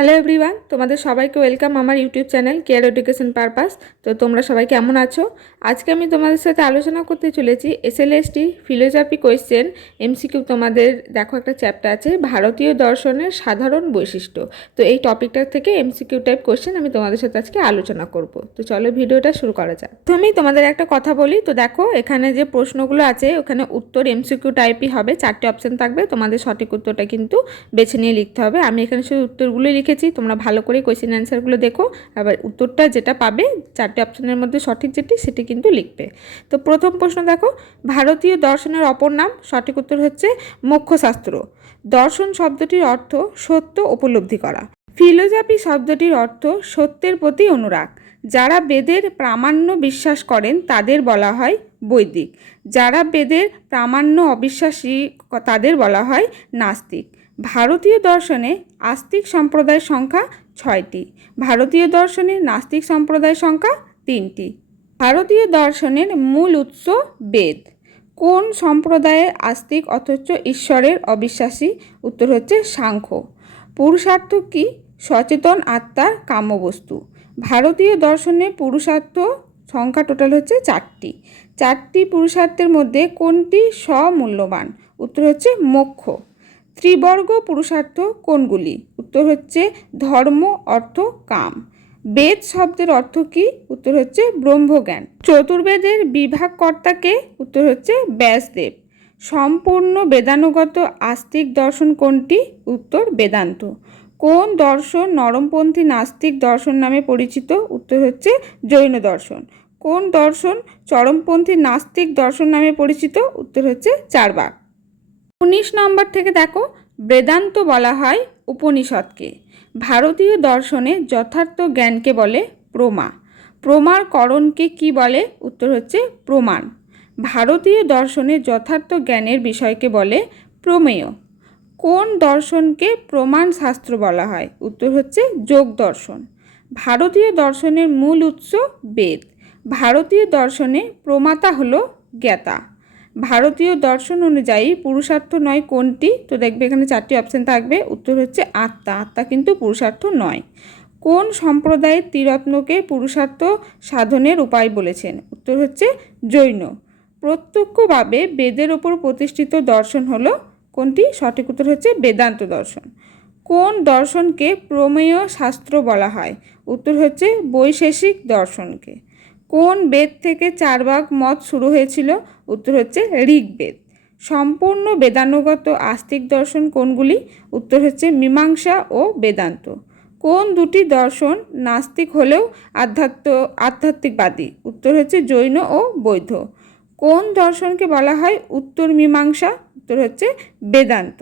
Hello everyone, তোমাদের সবাইকে welcome আমার YouTube channel care education purpose. তো তোমরা সবাই কেমন আছো? আজকে আমি তোমাদের সাথে আলোচনা করতে চলেছি এসএলএসটি ফিলোসফি কোয়েশ্চেন এমসিকিউ। তোমাদের দেখো একটা চ্যাপ্টার আছে ভারতীয় দর্শনের সাধারণ বৈশিষ্ট্য। তো এই টপিকটা থেকে এমসিকিউ টাইপ কোয়েশ্চেন আমি তোমাদের সাথে আজকে আলোচনা করব। তো চলো ভিডিওটা শুরু করা যাক। প্রথমেই তোমাদের একটা কথা বলি, তো দেখো এখানে যে প্রশ্নগুলো আছে ওখানে উত্তর এমসিকিউ টাইপই হবে, 4টে অপশন থাকবে, তোমাদের সঠিক উত্তরটা কিন্তু বেছে নিয়ে লিখতে হবে। আমি এখানে শুধু উত্তরগুলো লিখেছি, তোমরা ভালো করে কোয়েশ্চেন অ্যান্সারগুলো দেখো, আবার উত্তরটা যেটা পাবে 4টে অপশনের মধ্যে সঠিক যেটি সেটি কিন্তু লিখবে। তো প্রথম প্রশ্ন দেখো, ভারতীয় দর্শনের অপর নাম। সঠিক উত্তর হচ্ছে মোক্ষশাস্ত্র। দর্শন শব্দটির অর্থ সত্য উপলব্ধি করা। ফিলোসফি শব্দটির অর্থ সত্যের প্রতি অনুরাগ। যারা বেদের প্রামাণ্য বিশ্বাস করেন তাদের বলা হয় বৈদিক। যারা বেদের প্রামাণ্য অবিশ্বাসী তাদের বলা হয় নাস্তিক। ভারতীয় দর্শনে আস্তিক সম্প্রদায়ের সংখ্যা 6টি। ভারতীয় দর্শনে নাস্তিক সম্প্রদায়ের সংখ্যা 3টি। ভারতীয় দর্শনের মূল উৎস বেদ। কোন সম্প্রদায়ের আস্তিক অথচ ঈশ্বরের অবিশ্বাসী? উত্তর হচ্ছে সাংখ্য। পুরুষার্থ কি? সচেতন আত্মার কাম্যবস্তু। ভারতীয় দর্শনে পুরুষার্থ সংখ্যা টোটাল হচ্ছে 4টি। 4টি পুরুষার্থের মধ্যে কোনটি সমূল্যবান? উত্তর হচ্ছে মোক্ষ। ত্রিবর্গ পুরুষার্থ কোনগুলি? উত্তর হচ্ছে ধর্ম, অর্থ, কাম। বেদ শব্দের অর্থ কি? উত্তর হচ্ছে ব্রহ্মজ্ঞান। চতুর্বেদের বিভাগকর্তাকে? উত্তর হচ্ছে ব্যাসদেব। সম্পূর্ণ বেদানুগত আস্তিক দর্শন কোনটি? উত্তর বেদান্ত। কোন দর্শন নরমপন্থী নাস্তিক দর্শন নামে পরিচিত? উত্তর হচ্ছে জৈন দর্শন। কোন দর্শন চরমপন্থী নাস্তিক দর্শন নামে পরিচিত? উত্তর হচ্ছে চার্বাক। 19 নম্বর থেকে দেখো, বেদান্ত বলা হয় উপনিষদকে। ভারতীয় দর্শনে যথার্থ জ্ঞানকে বলে প্রমা। প্রমার করণকে কি বলে? উত্তর হচ্ছে প্রমাণ। ভারতীয় দর্শনে যথার্থ জ্ঞানের বিষয়কে বলে প্রমেয়। কোন দর্শনকে প্রমাণ শাস্ত্র বলা হয়? উত্তর হচ্ছে যোগ দর্শন। ভারতীয় দর্শনের মূল উৎস বেদ। ভারতীয় দর্শনে প্রমাতা হলো জ্ঞাতা। ভারতীয় দর্শন অনুযায়ী পুরুষার্থ নয় কোনটি? তো দেখবে এখানে 4টি অপশন থাকবে, উত্তর হচ্ছে আত্মা। আত্মা কিন্তু পুরুষার্থ নয়। কোন সম্প্রদায়ের ত্রিরত্নকে পুরুষার্থ সাধনের উপায় বলেছেন? উত্তর হচ্ছে জৈন। প্রত্যক্ষভাবে বেদের ওপর প্রতিষ্ঠিত দর্শন হলো কোনটি? সঠিক উত্তর হচ্ছে বেদান্ত দর্শন। কোন দর্শনকে প্রমেয় শাস্ত্র বলা হয়? উত্তর হচ্ছে বৈশেষিক দর্শনকে। কোন বেদ থেকে চার্বাক মত শুরু হয়েছিল? উত্তর হচ্ছে ঋগ্বেদ। সম্পূর্ণ বেদানুগত আস্তিক দর্শন কোনগুলি? উত্তর হচ্ছে মীমাংসা ও বেদান্ত। কোন দুটি দর্শন নাস্তিক হলেও আধ্যাত্মিকবাদী? উত্তর হচ্ছে জৈন ও বৌদ্ধ। কোন দর্শনকে বলা হয় উত্তর মীমাংসা? উত্তর হচ্ছে বেদান্ত।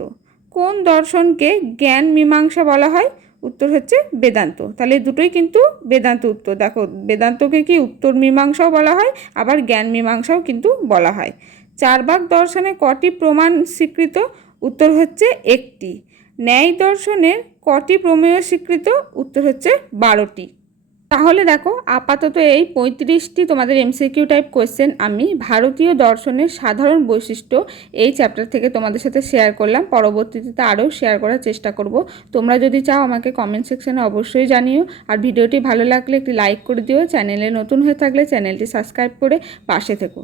কোন দর্শনকে জ্ঞান মীমাংসা বলা হয়? উত্তর হচ্ছে বেদান্ত। তাহলে দুটোই কিন্তু বেদান্ত উত্তর। দেখো বেদান্তকে কি উত্তর মীমাংসাও বলা হয়, আবার জ্ঞান মীমাংসাও কিন্তু বলা হয়। চার্বাক দর্শনে কটি প্রমাণ স্বীকৃত? উত্তর হচ্ছে 1টি। ন্যায় দর্শনের কটি প্রমেয় স্বীকৃত? উত্তর হচ্ছে 12টি। তাহলে দেখো আপাতত এই 35টি তোমাদের এমসিকিউ টাইপ কোয়েশ্চেন আমি ভারতীয় দর্শনের সাধারণ বৈশিষ্ট্য এই চ্যাপ্টার থেকে তোমাদের সাথে শেয়ার করলাম। পরবর্তীতে আরও শেয়ার করার চেষ্টা করব। তোমরা যদি চাও আমাকে কমেন্ট সেকশনে অবশ্যই জানিও। আর ভিডিওটি ভালো লাগলে একটি লাইক করে দিও। চ্যানেলে নতুন হয়ে থাকলে চ্যানেলটি সাবস্ক্রাইব করে পাশে থেকো।